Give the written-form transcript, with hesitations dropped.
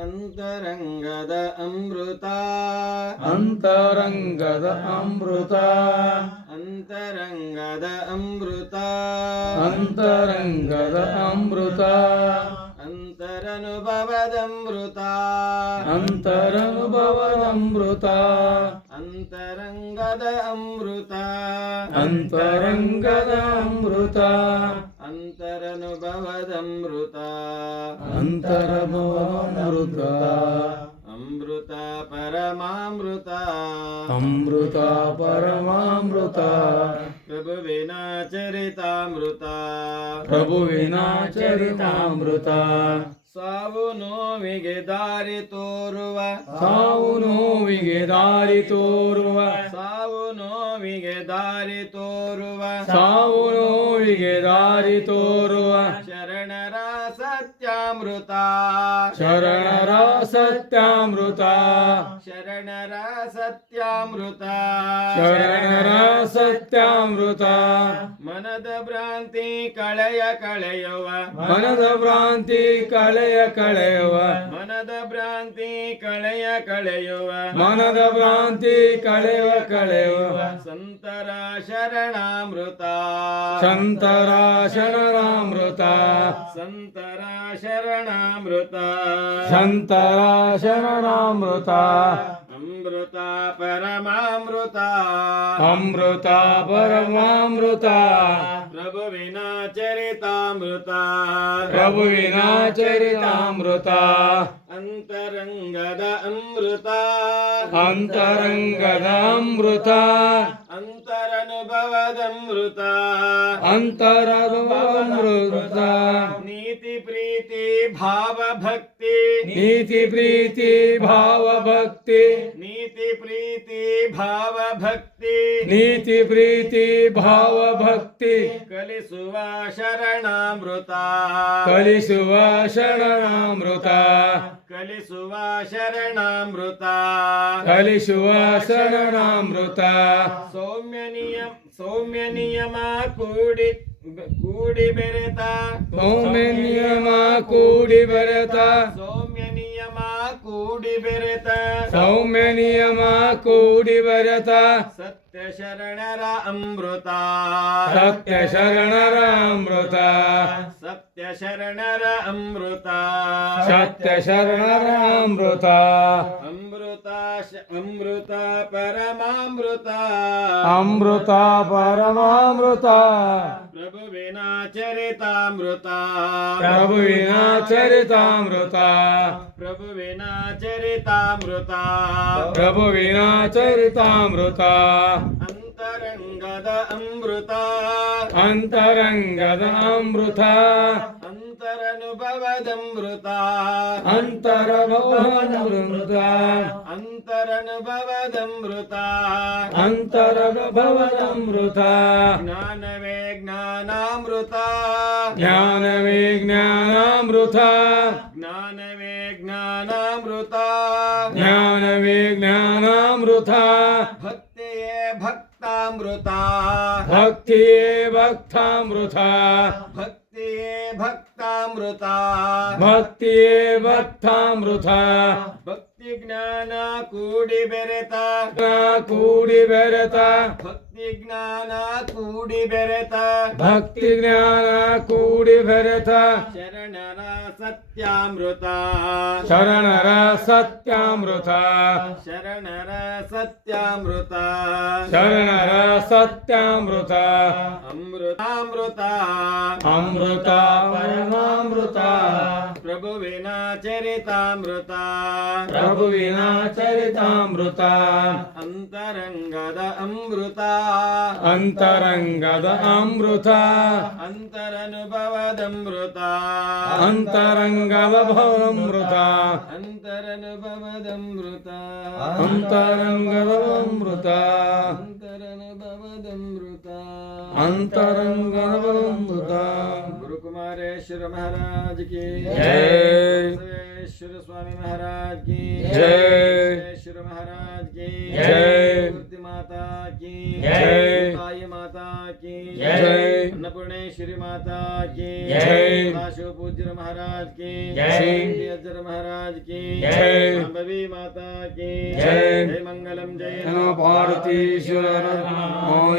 ಅಂತರಂಗದ ಅಮೃತ ಅಂತರಂಗದ ಅಮೃತ ಅಂತರಂಗದ ಅಮೃತ ಅಂತರಂಗದ ಅಮೃತ ಅಂತರನುಭವದಮೃತ ಅಂತರನುಭವದಮೃತ ಅಂತರಂಗದ ಅಮೃತ ಅಂತರಂಗದ ಅಮೃತ ಅಂತರನುಭವದಮೃತ ಅಂತರನುಭವದಮೃತ ಅಮೃತ ಪರಮಾಮೃತ ಅಮೃತ ಪರಮಾಮೃತ ಪ್ರಭುವಿನ ಚರಿತಾಮೃತ ಪ್ರಭುವಿನ ಚರಿತಾಮೃತ ಸಾವು ನೋವಿಗೆ ದಾರಿ ತೋರುವ ಸಾವು ನೋವಿಗೆ ದಾರಿ ತೋರುವ ಸಾವು ನೋವಿಗೆ ದಾರಿ ತೋರುವ ಸಾವು ನೋವಿಗೆ ದಾರಿ ತೋರುವ ಶರಣರ ಸತ್ಯಾಮೃತ ಶರಣರ ಸತ್ಯಾಮೃತ ಶರಣರ ಸತ್ಯಾಮೃತ ಶರಣರ ಸತ್ಯಾಮೃತ ಮನದ ಭ್ರಾಂತಿ ಕಳೆಯುವ ಮನದ ಭ್ರಾಂತಿ ಕಳೆಯುವ ಮನದ ಭ್ರಾಂತಿ ಕಳೆಯುವ ಮನದ ಭ್ರಾಂತಿ ಕಳೆಯುವ ಸಂತರ ಶರಣಾಮೃತ ಸಂತರ ಶರಣಾಮೃತ ಸಂತರ ಶರಣಾಮೃತ ಸಂತರ ಶರಣಾಮೃತ ಅಮೃತ ಪರಮಾಮೃತ ಅಮೃತ ಪರಮಾಮೃತ ಪ್ರಭುವಿನ ಚರಿತಾಮೃತ ಪ್ರಭುವಿನ ಚರಿತಾಮೃತ ಅಂತರಂಗದ ಅಮೃತ ಅಂತರಂಗದ ಅಮೃತ ಅಂತರನುಭವದಮೃತ ಅಂತರನುಭವದಮೃತ ನೀತಿ ಪ್ರೀತಿ ಭಾವ ಭಕ್ತಿ ನೀತಿ ಪ್ರೀತಿ ಭಾವ ಭಕ್ತಿ ನೀತಿ ಪ್ರೀತಿ ಭಾವ ಭಕ್ತಿ ನೀತಿ ಪ್ರೀತಿ ಭಾವ ಭಕ್ತಿ ಕಲಿಸುವ ಶರಣಾಮೃತ ಕಲಿಸುವ ಶರಣಾಮೃತ ಕಲಿಸುವ ಶರಣಾಮೃತ ಕಲಿಸುವ ಶರಣಾಮೃತ ಸೌಮ್ಯ ನಿಯಮ ಕೂಡಿ ಬೆರೆತ ಸೌಮ್ಯ ನಿಯಮ ಕೂಡಿ ಬೆರೆತ ಸೌಮ್ಯ ನಿಯಮ ಕೂಡಿ ಬೆರೆತ ಸೌಮ್ಯ ನಿಯಮ ಕೂಡಿ ಬೆರೆತ ಸತ್ಯ ಶರಣರ ಅಮೃತ ಸತ್ಯ ಶರಣರ ಅಮೃತ ಸತ್ಯ ಶರಣರ ಅಮೃತ ಸತ್ಯ ಶರಣರ ಅಮೃತ ಅಮೃತ ಅಮೃತ ಪರಮಾಮೃತ ಅಮೃತ ಪರಮಾಮೃತ ಪ್ರಭುವಿನ ಚರಿತಾಮೃತ ಪ್ರಭುವಿನ ಚರಿತಾಮೃತ ಪ್ರಭುವಿನ ಚರಿತಾಮೃತ ಪ್ರಭುವಿನ ಚರಿತಾಮೃತ ಅಂತರಂಗದ ಅಮೃತ ಅಂತರಂಗದ ಅಮೃತ ಅಂತರನುಭವದಮೃತ ಅಂತರನುಭವದಮೃತ ಅಂತರನುಭವದಮೃತ ಅಂತರನುಭವದಮೃತ ಜ್ಞಾನವೇ ಜ್ಞಾನಾಮೃತ ಜ್ಞಾನವೇ ಜ್ಞಾನಾಮೃತ ಜ್ಞಾನವೇ ಜ್ಞಾನಾಮೃತ ಜ್ಞಾನವೇ ಜ್ಞಾನಾಮೃತ ಭಕ್ತಿಯೇ ಭಕ್ತಾಮೃತ ಭಕ್ತಿಯೇ ಭಕ್ತಾಮೃತ ಭಕ್ತಿಯೇ ಭಕ್ತಾಮೃತ ಭಕ್ತಿಯೇ ಭಕ್ತಾಮೃತ ಭಕ್ತಿ ಜ್ಞಾನ ಕೂಡಿ ಬೆರೆತ ಕೂಡಿ ಬೆರೆತ ಭಕ್ತಿ ಜ್ಞಾನ ಕೂಡಿ ಬೆರೆತ ಭಕ್ತಿ ಜ್ಞಾನ ಕೂಡಿ ಬೆರೆತ ಶರಣರ ಸತ್ಯಾಮೃತ ಶರಣರ ಸತ್ಯಾಮೃತ ಶರಣರ ಸತ್ಯಾಮೃತ ಶರಣರ ಸತ್ಯಾಮೃತ ಅಮೃತಾಮೃತ ಅಮೃತ ಪರಮಾಮೃತ ಪ್ರಭುವಿನ ಚರಿತಾಮೃತ ಪ್ರಭುವಿನ ಚರಿತಾಮೃತ ಅಂತರಂಗದ ಅಮೃತ ಅಂತರಂಗದ ಅಮೃತ ಅಂತರನುಭವದಮೃತ ಅಂತರಂಗದ ಭವಮೃತ ಅಂತರನುಭವದಮೃತ ಅಂತರಂಗದ ಅಮೃತ ಅಂತರನುಭವದಮೃತ ಅಂತರಂಗದ ಅಮೃತ ಗುರುಕುಮಾರೇಶ್ವರ ಮಹಾರಾಜ್ ಕಿ ಜೈ. सिद्धेश्वर स्वामी महाराज की जय। सिद्धेश्वर महाराज की जय। मूर्ति माता की जय। ताई माता की जय। अन्नपूर्णेश्वरी माता की जय। काशो पूज्य महाराज की जय। अजर महाराज की जय। शांभवी माता की जय। जय मंगलम जय नमो पार्वतीश्वर नमो